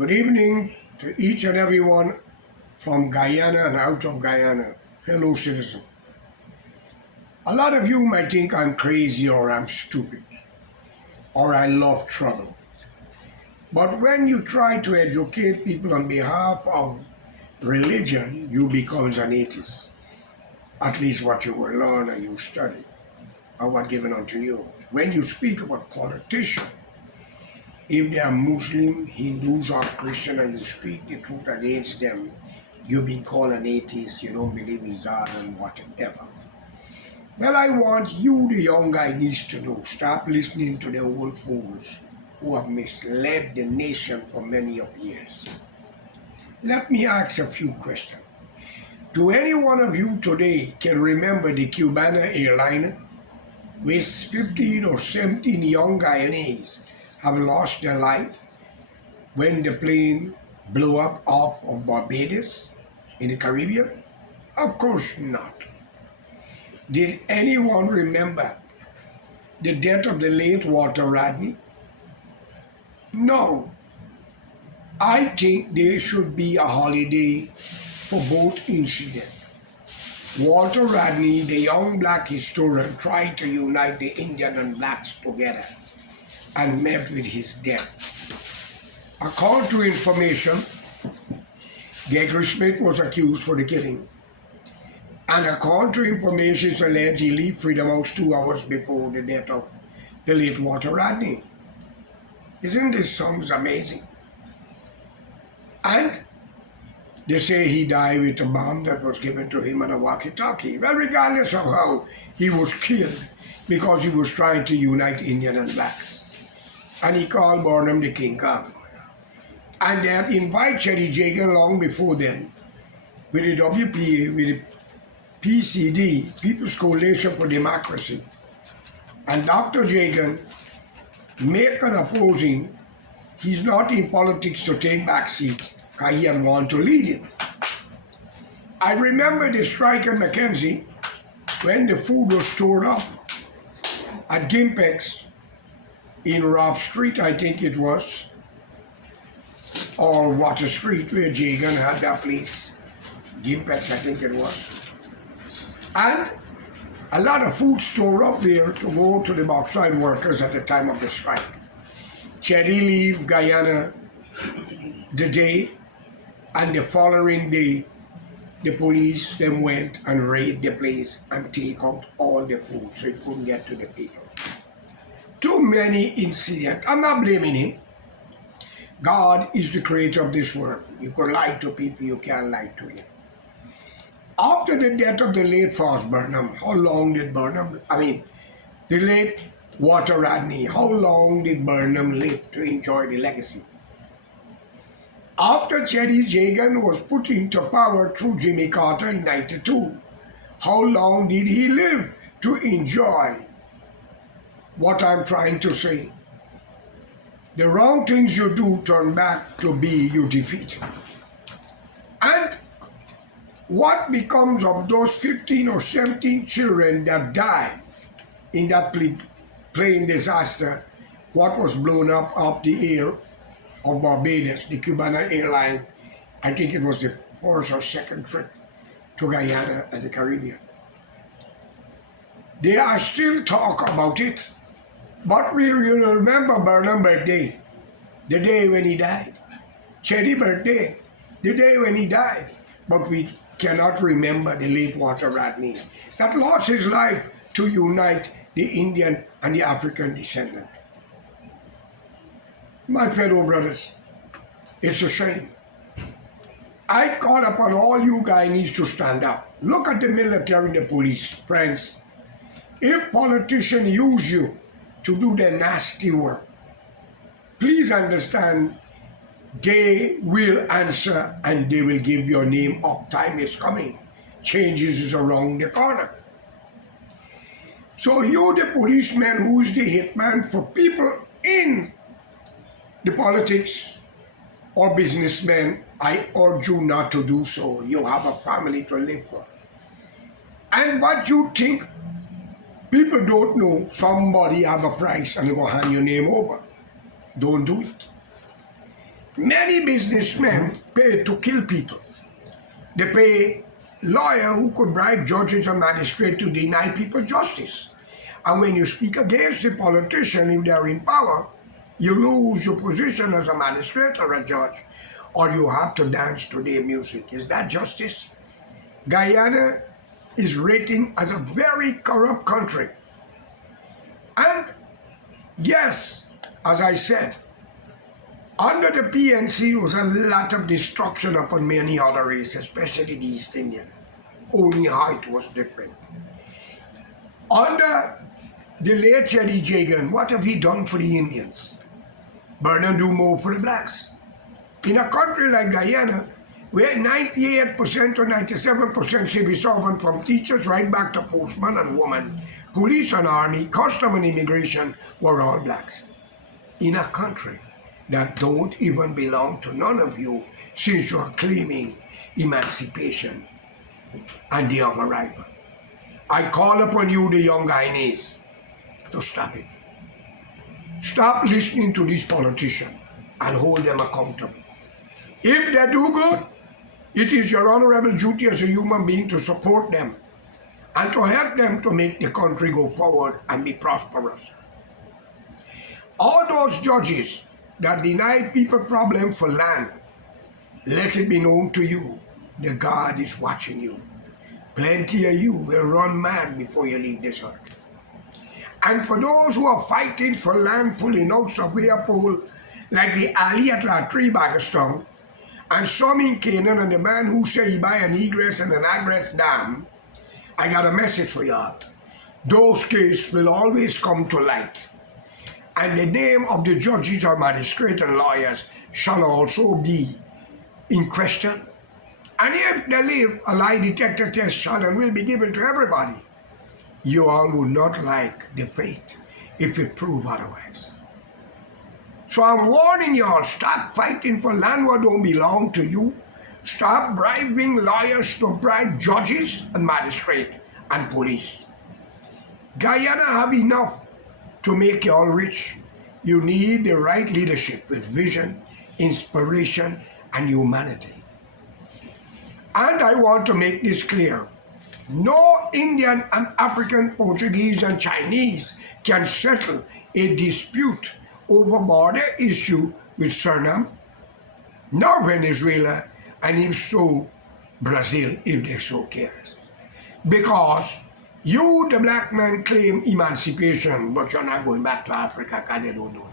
Good evening to each and everyone from Guyana and out of Guyana, fellow citizen. A lot of you might think I'm crazy or I'm stupid or I love trouble. But when you try to educate people on behalf of religion, you become an atheist. At least what you will learn and you study or what given unto you. When you speak about politicians, if they are Muslim, Hindus, or Christian, and you speak the truth against them, you be called an atheist, you don't believe in God and whatever. Well, I want you, the young guy, needs to know. Stop listening to the old fools who have misled the nation for many of years. Let me ask a few questions. Do any one of you today can remember the Cubana airliner with 15 or 17 young Guyanese have lost their life when the plane blew up off of Barbados in the Caribbean? Of course not. Did anyone remember the death of the late Walter Radney? No. I think there should be a holiday for both incidents. Walter Radney, the young black historian, tried to unite the Indian and blacks together and met with his death. According to information, Gregory Smith was accused for the killing. And according to information, it's alleged he left Freedom House 2 hours before the death of the late Walter Radney. Isn't this sounds amazing? And they say he died with a bomb that was given to him on a walkie-talkie. Well, regardless of how he was killed, because he was trying to unite Indian and blacks. And he called Burnham the King Kong. And they had invited Cherry Jagan long before then with the WPA, with the PCD, People's Coalition for Democracy. And Dr. Jagan make an opposing, he's not in politics to take back seat, because he had want to lead it. I remember the strike in Mackenzie when the food was stored up at Gimpex in Robb Street, I think it was, or Water Street, where Jagan had that place. Gimpex, I think it was. And a lot of food stored up there to go to the bauxite workers at the time of the strike. Cherry leave Guyana the day, and the following day, the police then went and raided the place and take out all the food so it couldn't get to the people. Too many incidents. I'm not blaming him. God is the creator of this world. You can lie to people, you can't lie to him. After the death of the late Frost Burnham, how long did the late Walter Radney, how long did Burnham live to enjoy the legacy? After Cherry Jagan was put into power through Jimmy Carter in '92, how long did he live to enjoy what I'm trying to say? The wrong things you do turn back to be you defeat. And what becomes of those 15 or 17 children that died in that plane disaster, what was blown up the air of Barbados, the Cubana airline? I think it was the first or second trip to Guyana and the Caribbean. They are still talk about it, but we will remember Burnham's birthday, the day when he died. Cherry birthday, the day when he died. But we cannot remember the late Walter Radney that lost his life to unite the Indian and the African descendant. My fellow brothers, it's a shame. I call upon all you Guyanese to stand up. Look at the military and the police, friends. If politicians use you to do their nasty work, please understand they will answer and they will give your name up. Time is coming. Changes is around the corner. So you, the policeman who is the hitman for people in the politics or businessmen, I urge you not to do so. You have a family to live for. And what you think, people don't know, somebody have a price and they will hand your name over. Don't do it. Many businessmen pay to kill people. They pay lawyer who could bribe judges and magistrates to deny people justice. And when you speak against the politician, if they are in power, you lose your position as a magistrate or a judge, or you have to dance to their music. Is that justice? Guyana is rated as a very corrupt country. And yes, as I said, under the PNC was a lot of destruction upon many other races, especially the East Indian. Only how it was different. Under the late Cheddi Jagan, what have he done for the Indians? Bernard do more for the blacks. In a country like Guyana, where 98% or 97% civil servant from teachers right back to postman and woman, police and army, custom and immigration were all blacks. In a country that don't even belong to none of you since you're claiming emancipation and day of arrival. I call upon you, the young Guyanese, to stop it. Stop listening to these politicians and hold them accountable. If they do good, it is your honorable duty as a human being to support them and to help them to make the country go forward and be prosperous. All those judges that deny people problem for land, let it be known to you, the God is watching you. Plenty of you will run mad before you leave this earth. And for those who are fighting for land pulling out Surveyor Pole, like the Ali at La Tree Bagastone, and some in Canaan, and the man who say he buy an egress and an egress dam, I got a message for y'all. Those cases will always come to light. And the name of the judges or magistrates and lawyers shall also be in question. And if they live, a lie detector test shall and will be given to everybody. You all would not like the fate if it prove otherwise. So I'm warning you all, stop fighting for land what don't belong to you. Stop bribing lawyers to bribe judges and magistrates and police. Guyana have enough to make you all rich. You need the right leadership with vision, inspiration, and humanity. And I want to make this clear. No Indian and African, Portuguese and Chinese can settle a dispute over border issue with Suriname, nor Venezuela, and if so, Brazil, if they so cares. Because you, the black man, claim emancipation, but you're not going back to Africa because they don't know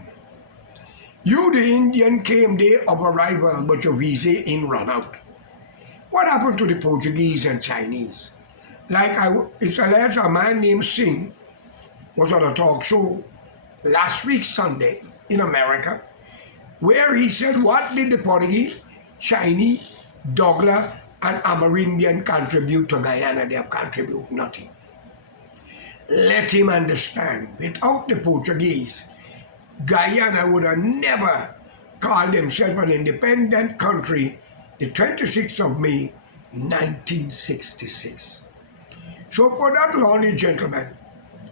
you. You, the Indian, claim day of arrival, but your visa in run out. What happened to the Portuguese and Chinese? It's alleged a man named Singh was on a talk show last week Sunday in America, where he said, what did the Portuguese, Chinese, Douglas, and Amerindian contribute to Guyana? They have contributed nothing. Let him understand, without the Portuguese, Guyana would have never called themselves an independent country the 26th of May, 1966. So for that, lordy gentlemen,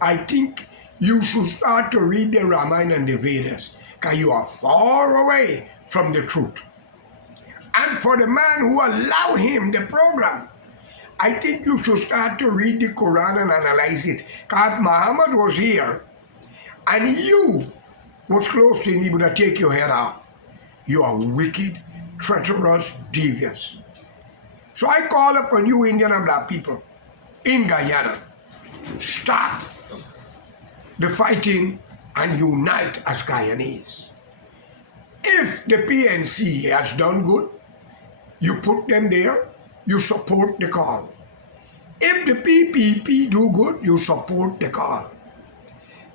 I think you should start to read the Ramayana and the Vedas, because you are far away from the truth. And for the man who allowed him the program, I think you should start to read the Quran and analyze it. Because Muhammad was here, and you was close to him, he would have taken your head off. You are wicked, treacherous, devious. So I call upon you, Indian and black people in Guyana, stop the fighting and unite as Guyanese. If the PNC has done good, you put them there, you support the call. If the PPP do good, you support the call.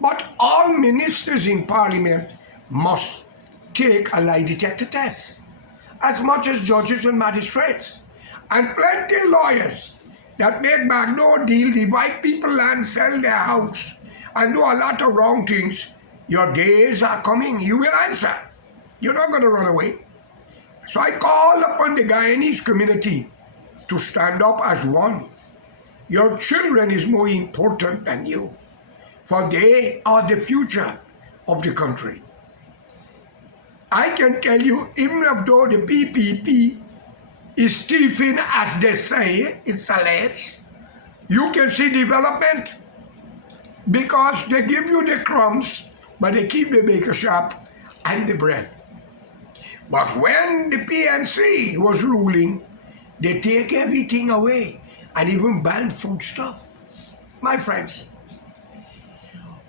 But all ministers in parliament must take a lie detector test, as much as judges and magistrates. And plenty of lawyers that make backdoor deal, divide people land, sell their house, and do a lot of wrong things. Your days are coming. You will answer. You're not going to run away. So I call upon the Guyanese community to stand up as one. Your children is more important than you, for they are the future of the country. I can tell you, even though the PPP is stiffing, as they say, it's alleged, you can see development because they give you the crumbs, but they keep the baker shop and the bread. But when the PNC was ruling, they take everything away and even ban foodstuff. My friends,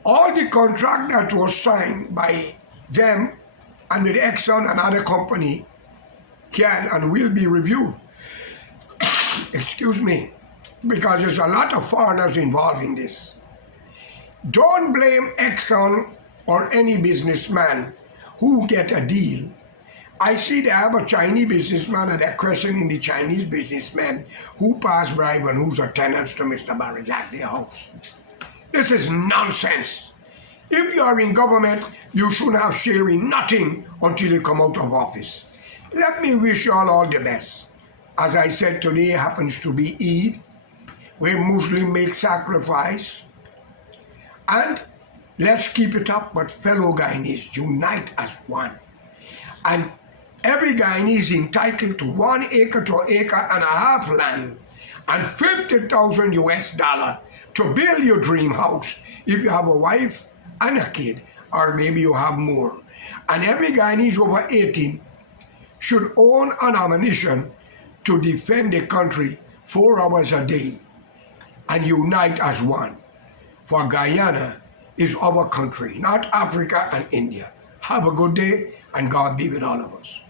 all the contract that was signed by them and with Exxon and other company can and will be reviewed. Excuse me, because there's a lot of foreigners involved in this. Don't blame Exxon or any businessman who get a deal. I see they have a Chinese businessman and they're questioning the Chinese businessman who passed bribe and who's a tenant to Mr. Barrett at their house. This is nonsense. If you are in government, you shouldn't have share in nothing until you come out of office. Let me wish you all the best. As I said, today happens to be Eid, where Muslims make sacrifice. And let's keep it up, but fellow Guyanese, unite as one. And every Guyanese is entitled to 1 acre to 1.5 acres land and $50,000 US to build your dream house if you have a wife and a kid, or maybe you have more. And every Guyanese over 18 should own an ammunition to defend the country 4 hours a day and unite as one. For Guyana is our country, not Africa and India. Have a good day, and God be with all of us.